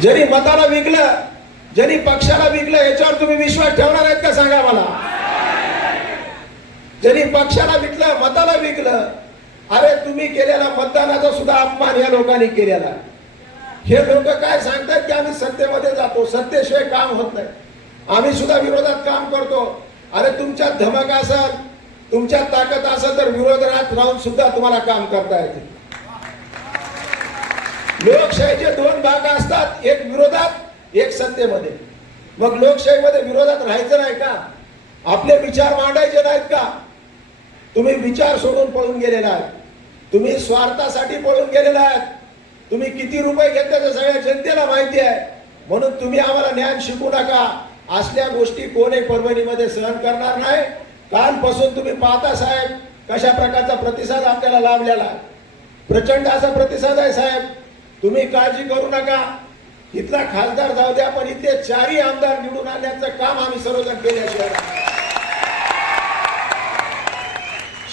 जरी मताला विकलं, जरी पक्षाला विकलं, याच्यावर तुम्ही विश्वास ठेवणार आहेत का सांगा मला? जरी पक्षाला विकलं, मताला विकलं, अरे तुम्ही केलेला मतदानाचा सुद्धा अपमान या लोकांनी केलेला. हे लोक काय सांगतात की आम्ही सत्तेमध्ये जातो, सत्तेशिवाय काम होत नाही, आम्ही सुद्धा विरोधात काम करतो. अरे तुमच्यात धमक असेल, तुमच्यात ताकद असेल तर विरोधात राहून सुद्धा तुम्हाला काम करता येते. लोकशाहीचे दोन भाग असतात, एक विरोधात, एक सत्तेमध्ये. मग लोकशाहीमध्ये विरोधात राहायचं नाही का? आपले विचार मांडायचे नाहीत का? तुम्ही विचार सोडून पळून गेलेला आहात, तुम्ही स्वार्थासाठी पळून गेलेला आहात. तुम्ही किती रुपये घेतले ते सगळ्या जनतेला माहिती आहे. म्हणून तुम्ही आम्हाला ज्ञान शिकू नका. असल्या गोष्टी कोणी परभणीमध्ये सहन करणार नाही. कालपासून तुम्ही पाहता साहेब कशा प्रकारचा प्रतिसाद आपल्याला लाभलेला, प्रचंड असा प्रतिसाद आहे साहेब. तुम्ही काळजी करू नका. इथला खासदार जाऊ द्या, पण इथे चारही आमदार निवडून आणण्याचं काम आम्ही सर्वजण केल्याशिवाय.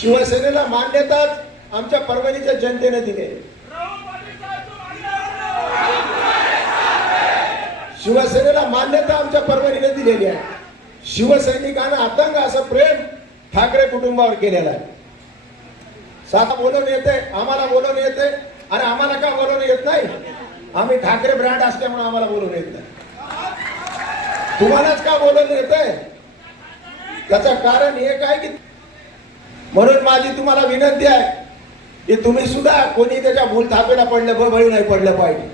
शिवसेनेला मान्यताच आमच्या परभणीच्या जनतेने दिली. शिवसेनेला मान्यता आमच्या परभणीने दिलेली आहे. शिवसैनिकांना आतंक असं प्रेम ठाकरे कुटुंबावर केलेलं आहे. साधा बोलवून येते, आम्हाला बोलवून येते. आणि आम्हाला का बोलवून येत नाही? आम्ही ठाकरे ब्रँड असल्यामुळे आम्हाला बोलवून येत नाही. तुम्हालाच का बोलवून येतंय? त्याचं कारण एक आहे की, म्हणून माझी तुम्हाला विनंती आहे की तुम्ही सुद्धा कोणी त्याच्या भूल थापेला पडलं, बळी नाही पडलं पाहिजे.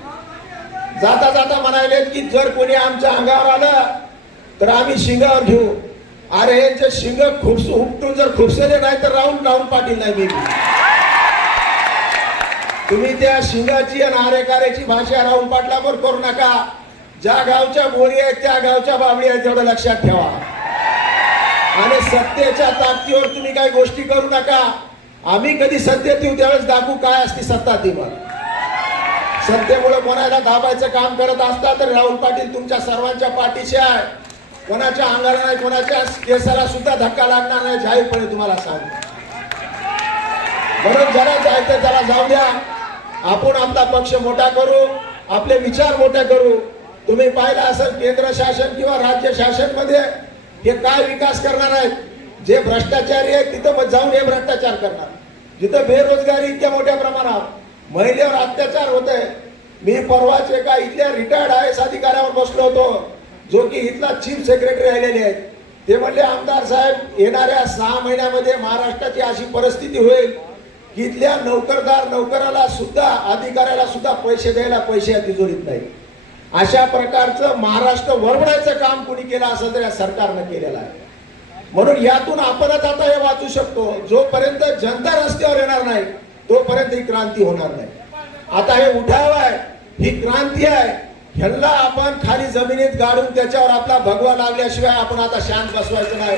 जाता जाता म्हणाले की जर कोणी आमच्या अंगावर आलं तर आम्ही शिंगावर घेऊ. अरे यांचे शिंग उपटून जर खुपसले नाही तर राहून पाटील नाही मी. तुम्ही त्या शिंगाची आणि आरेकारेची भाषा राहून पाटलावर करू नका. ज्या गावच्या बोली आहेत त्या गावच्या बाबळी आहेत तेवढं लक्षात ठेवा. आणि सत्तेच्या ताकदीवर तुम्ही काही गोष्टी करू नका. आम्ही कधी सत्तेत येऊ त्यावेळेस दाखवू काय असते सत्ता ती. मग सत्तेमुळे कोणाला दाबायचं काम करत असता तर राहुल पाटील तुमच्या सर्वांच्या पाठीशी आहे. कोणाच्या अंगाला नाही, कोणाच्या केसाला सुद्धा धक्का लागणार नाही, जाहीरपणे तुम्हाला सांगतो. म्हणून ज्याला जायचं त्याला जाऊ द्या. आपण आपला पक्ष मोठा करू, आपले विचार मोठे करू. तुम्ही पाहिलं असेल केंद्र शासन किंवा राज्य शासन मध्ये हे काय विकास करणार आहेत. जे भ्रष्टाचारी आहेत तिथं मग जाऊन हे भ्रष्टाचार करणार. जिथं बेरोजगारी इतक्या मोठ्या प्रमाणात, महिलेवर अत्याचार होते. मी परवाच एका इथल्या रिटायर्ड आय एस अधिकाऱ्यावर बसलो होतो, जो की इथला चीफ सेक्रेटरी राहिलेले आहेत. ते म्हणले आमदार साहेब येणाऱ्या 6 महिन्यामध्ये महाराष्ट्राची अशी परिस्थिती होईल की इथल्या नोकराला सुद्धा, अधिकाऱ्याला सुद्धा पैसे द्यायला पैसे तिजोरीत नाही. अशा प्रकारचं महाराष्ट्र वरवण्याचं काम कोणी केलं असेल तर या सरकारनं केलेलं आहे. म्हणून यातून आपणच आता हे वाचू शकतो. जोपर्यंत जनता रस्त्यावर येणार नाही तोपर्यंत ही क्रांती होणार नाही. आता हे उठाव आहे, ही क्रांती आहे. ह्यांना आपण खाली जमिनीत गाडून त्याच्यावर आपला भगवा लागल्याशिवाय आपण आता शांत बसवायचं नाही.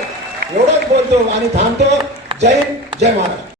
एवढंच बोलतो आणि थांबतो. जय हिंद, जय महाराष्ट्र.